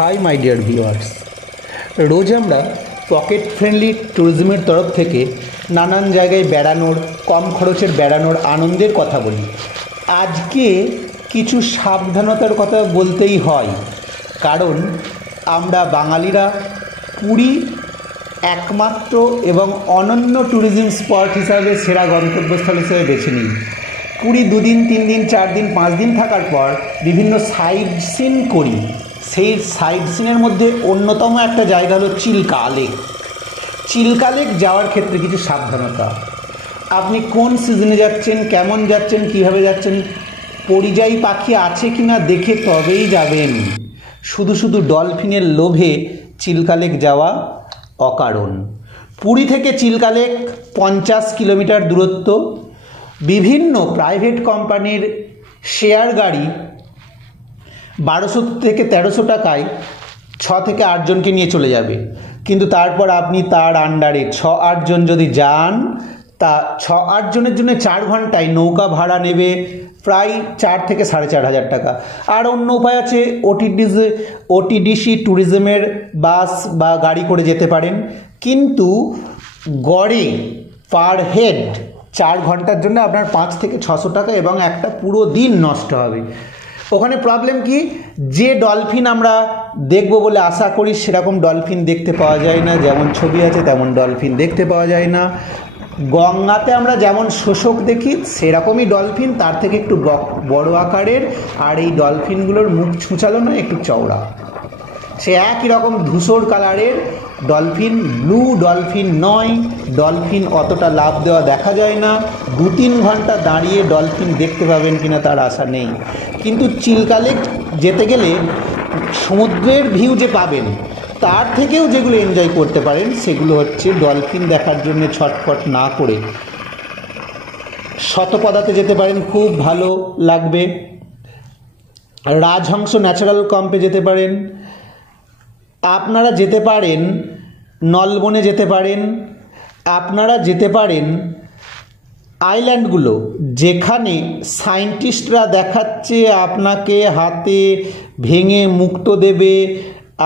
Hi my dear viewers, রোজ আমরা pocket friendly ট্যুরিজমের তরফ থেকে নানান জায়গায় বেড়ানোর, কম খরচের বেড়ানোর আনন্দের কথা বলি। আজকে কিছু সাবধানতার কথা বলতেই হয়, কারণ আমরা বাঙালিরা পুরী একমাত্র এবং অনন্য ট্যুরিজম স্পট হিসাবে সেরা গন্তব্যস্থল হিসেবে বেছে নিই। পুরী 2 দিন 3 দিন 4 দিন 5 দিন থাকার পর বিভিন্ন সাইট সিন করি। সেই সাইট সিনের মধ্যে অন্যতম একটা জায়গা হলো চিল্কা লেক। চিল্কা লেক যাওয়ার ক্ষেত্রে কিছু সাবধানতা। আপনি কোন সিজনে যাচ্ছেন, কেমন যাচ্ছেন, কীভাবে যাচ্ছেন, পরিযায়ী পাখি আছে কি না দেখে তবেই যাবেন। শুধু শুধু ডলফিনের লোভে চিল্কা লেক যাওয়া অকারণ। পুরী থেকে চিল্কা লেক 50 কিলোমিটার দূরত্ব। বিভিন্ন প্রাইভেট কোম্পানির শেয়ার গাড়ি 1200 থেকে 1300 টাকায় 6 থেকে 8 জনকে নিয়ে চলে যাবে। কিন্তু তারপর আপনি তার আন্ডারে 6-8 জন যদি যান, তা 6-8 জনের জন্য 4 ঘন্টায় নৌকা ভাড়া নেবে প্রায় 4 থেকে 4,500 টাকা। আর অন্য উপায় আছে, ওটিডিসি ট্যুরিজমের বাস বা গাড়ি করে যেতে পারেন। কিন্তু গড়ে পার হেড 4 ঘন্টার জন্য আপনার 5 থেকে 600 টাকা এবং একটা পুরো দিন নষ্ট হবে। ওখানে প্রবলেম কি, যে ডলফিন আমরা দেখব বলে আশা করি সেরকম ডলফিন দেখতে পাওয়া যায় না। যেমন ছবি আছে তেমন ডলফিন দেখতে পাওয়া যায় না। গঙ্গাতে আমরা যেমন শোষক দেখি সেরকমই ডলফিন, তার থেকে একটু বড় আকারের। আর এই ডলফিনগুলোর মুখ ছুঁচালো না, একটু চওড়া। সে একই রকম ধূসর কালারের ডলফিন, ব্লু ডলফিন নয়। ডলফিন অতটা লাভ দেওয়া দেখা যায় না। 2-3 ঘন্টা দাঁড়িয়ে ডলফিন দেখতে পাবেন কিনা তার আশা নেই। কিন্তু চিল্কা লেক যেতে গেলে সমুদ্রের ভিউ যে পাবেন, তার থেকেও যেগুলো এনজয় করতে পারেন সেগুলো হচ্ছে ডলফিন দেখার জন্য ছটফট না করে শতপদাতে যেতে পারেন, খুব ভালো লাগবে। রাজহংস ন্যাচারাল ক্যাম্পে যেতে পারেন। আপনারা যেতে পারেন নলবনে যেতে পারেন। আপনারা যেতে পারেন আইল্যান্ডগুলো, যেখানে সায়েন্টিস্টরা দেখাচ্ছে আপনাকে হাতে ভেঙে মুক্ত দেবে,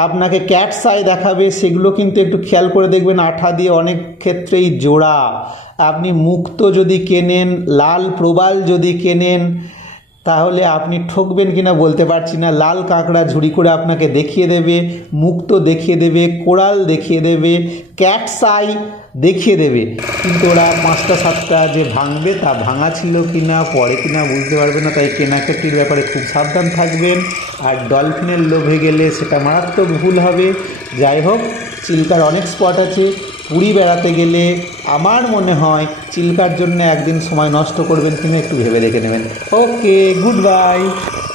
আপনাকে ক্যাটস আই দেখাবে। সেগুলো কিন্তু একটু খেয়াল করে দেখবেন, আঠা দিয়ে অনেক ক্ষেত্রেই জোড়া। আপনি মুক্ত যদি কেনেন, লাল প্রবাল যদি কেনেন, তাহলে আপনি ঠকবেন কিনা বলতে পারছি না। লাল কাঁকড়া ঝুড়ি করে আপনাকে দেখিয়ে দেবে, মুক্ত দেখিয়ে দেবে, কোরাল দেখিয়ে দেবে, ক্যাটস আই দেখিয়ে দেবে। কিন্তু ওরা 5টা-7টা যে ভাঙবে তা ভাঙা ছিল কিনা পরে কিনা বুঝতে পারবে না। তাই কেনাকাটির ব্যাপারে খুব সাবধান থাকবেন। আর ডলফিনের লোভে গেলে সেটা মারাত্মক ভুল হবে। যাই হোক, চিল্কার অনেক স্পট আছে। পুরী বেড়াতে গেলে আমার মনে হয় চিল্কার জন্য একদিন সময় নষ্ট করবেন কিনা একটু ভেবে দেখে নেবেন। ওকে, গুড বাই।